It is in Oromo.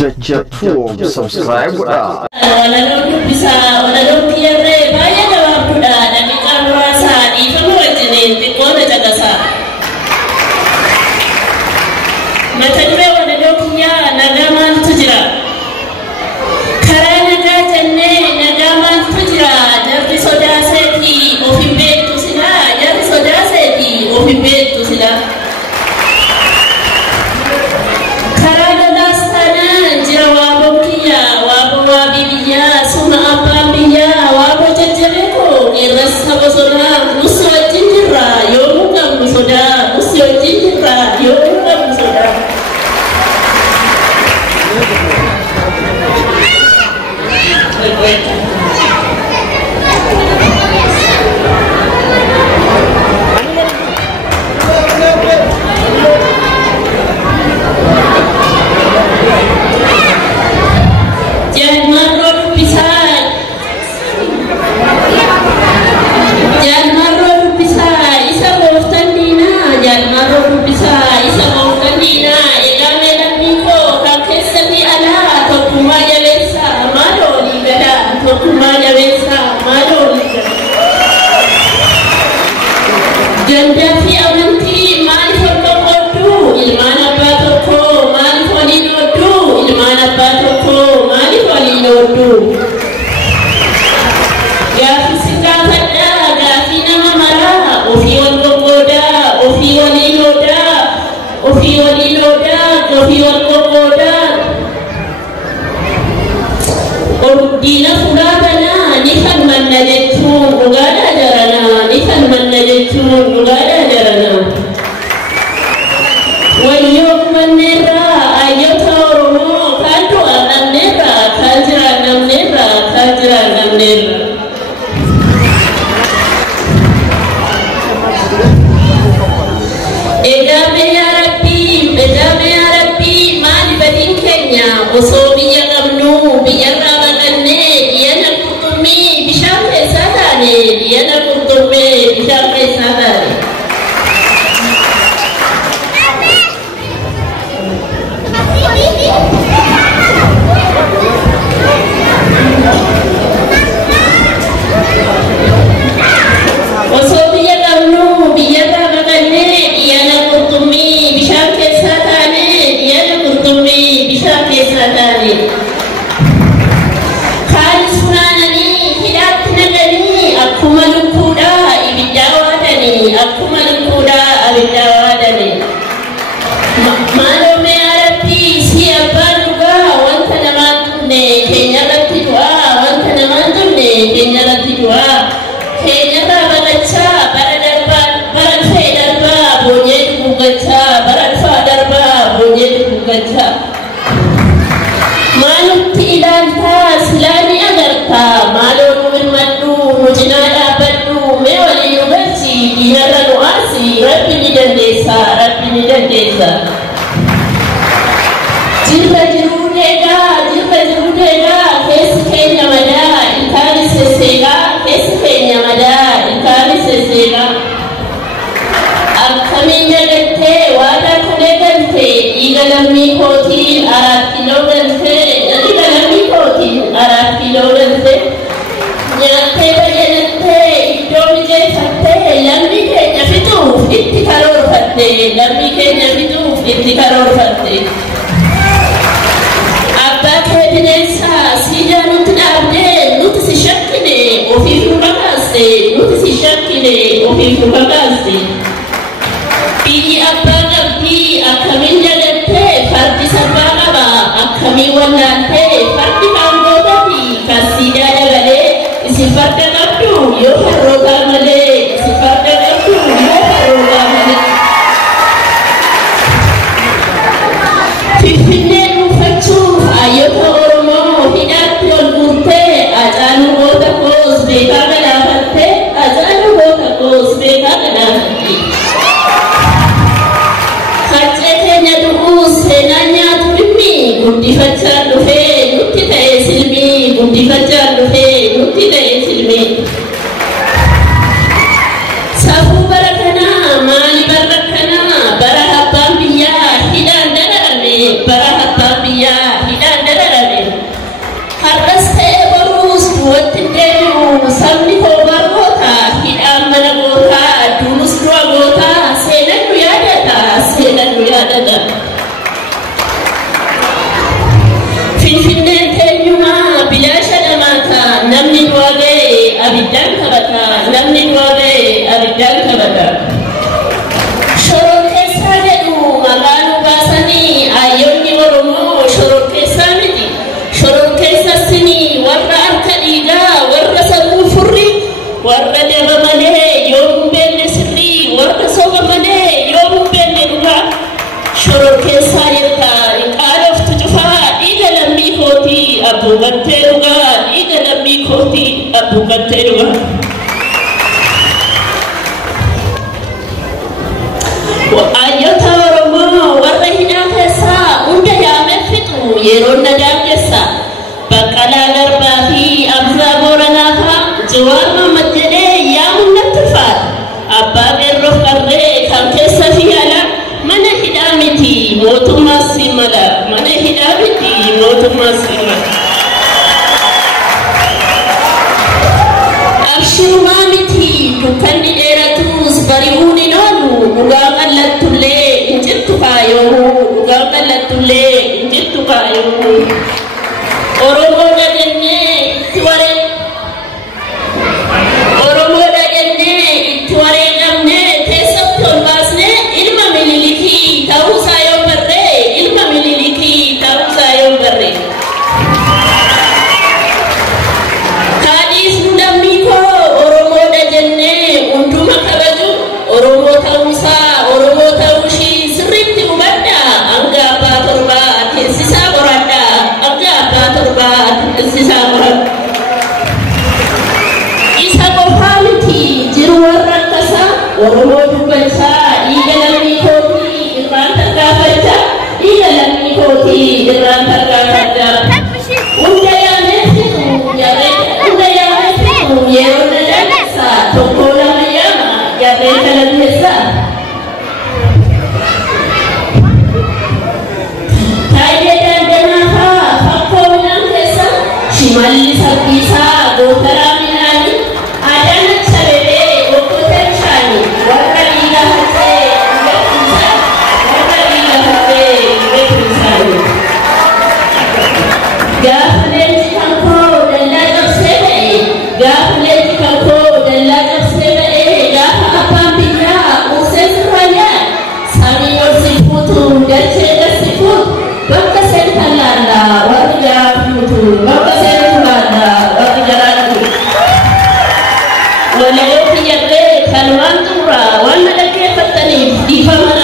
Dachatuum subscribe godhaa. Walaloo bisa walaloo kiyarree baay'ee gabaabduudha. Daqiiqaa muraasaa dhiifama wajjiniin xiqqoona caqasaa. Mata duree walaloo kiyyaa nagaa maaltu jira? Karaa nagaa jennee nagaa maaltu jira? Jarri sodaaseetii of hin beektu silaa. Jarri sodaaseetii of hin beektu silaa. Dina fudhatana ni kan manna jechuun dhugaadhaa jarana ni kan manna jechuun dhugaadhaa jarana wayyoo manneerraa ayyota Oromoo kan du'a namneerraa kan jira namneerraa kan jira namneerraa Edame ya Rabbi maali badin keenya osoo biyya qabnu biyya Diana Kurtume bisa sadar. Osobiya kamu biya makannya Diana Kurtume bisa sadar. Diana Kurtume bisa sadar. Malutti ilaalta silaani agarta maaloo mirmadhu mujinaadha badhu mee waliin nu galchi diinarra nu aasi rabbi ni dandeessa jirra jiruu deegaa keessi keenya madaa ilkaani sesseegaa keessi keenya madaa ilkaani sesseegaa akkamiin jagattee waadaa kalee galtee dhiiga lammii kootiin 4 kiiloo galtee nyaattee bayyanattee iddoo mijeeffattee lammii keenya fixuuf itti karoorfatte abbaa kee bineensaa siidaa nutti dhaabdee nuti si shakkine ofiif nu kakaaste biyyi abbaa qabdii akkamiin jagattee fardi sabbaa qaba akkamiin wallaaltee fardi kaangootaati kan siidaa dabalee isin farda qabdu yoo harroogaa malee Finfinnee dhuunfachuuf ayyota Oromoo hidhaatti ol guurtee Hacaaluu goota koos beekaa galaafatte Haccee keenya du'uu seenaa nyaatu dhimmi guddifachaa dhufee nutti ta'e silmii Safuu bara kanaa maali bara kanaa bara abbaan biyyaa hidhaan dararame bara abbaan biyyaa hidhaan sabni koo barnoota hidhaan mana gootaa duunus dura gootaa seenan nu yaadata. Finfinneen teenyumaa bilaasha dhamaata namni du'a ga'e abiddaan qabata Shororkeessaa jedhu maqaa nu baasanii ayyoonni Oromoo shororkeessaa miti. Shororkeessasini warra harka dhiigaa warra sammuu furri warra daba malee yoo hin beekne sirrii warra soba malee yoo hin beekne dhugaa. Shororkeessaa yerta qaadoftu cufaa dhiiga lammii kootii abbuugattee dhugaa Ayyota Oromoo warra hidhaa keessaa hunda yaamee fixu yeroo nadaa keessa Baqqalaa Garbaa fi Abzaa Booranaa fa'a Jawaar Mohammad jedhee yaamuun natti ulfaata. Abbaa Qeerroof Qarree kan keessa fi ala mana hidhaa miti mootummaas si mala. Abshirumaa miti dukkanni dheeratus bari'uun hin oolu dhugaa mallattullee hin jirtu kaayoo. Oromoodha jennee itti wareegamne teessatti ol baasne ilma Minilikii ta'uusaa yoo barree. Kaadhiis nu lammii koo Oromoodha jennee hunduma kabaju Oromoo ta'uushii sirriitti hubadha. Hanga abbaa torbaa teessisaa qoradha. Isa qofaa miti jiru warra akkasaa Oromoo dubbachaa dhiiga lammii kootii irraan tarkaanfachaa hunda yaamee fitu yeroo dadhabsaa tokko lama yaama jarree kalanneessaa. Taayee Dandanaa fa'aa fakkoo midhaan keessa shimalli sabbiisaa gootaraa midhaanii Adaanach Abeebee okkotee bishaanii warra dhiiga haftee Gaafa leenji kan koo dallaa cabsee ba'ee gaafa abbaan biyyaa uusee sirraayyaa samii ol si fuutu dachee darsi fuutu bakka seentan laallaa warri garaa fuutu walaloo kiyyarree kanumaan xumuraa waan na dhaggeeffattaniif dhiifama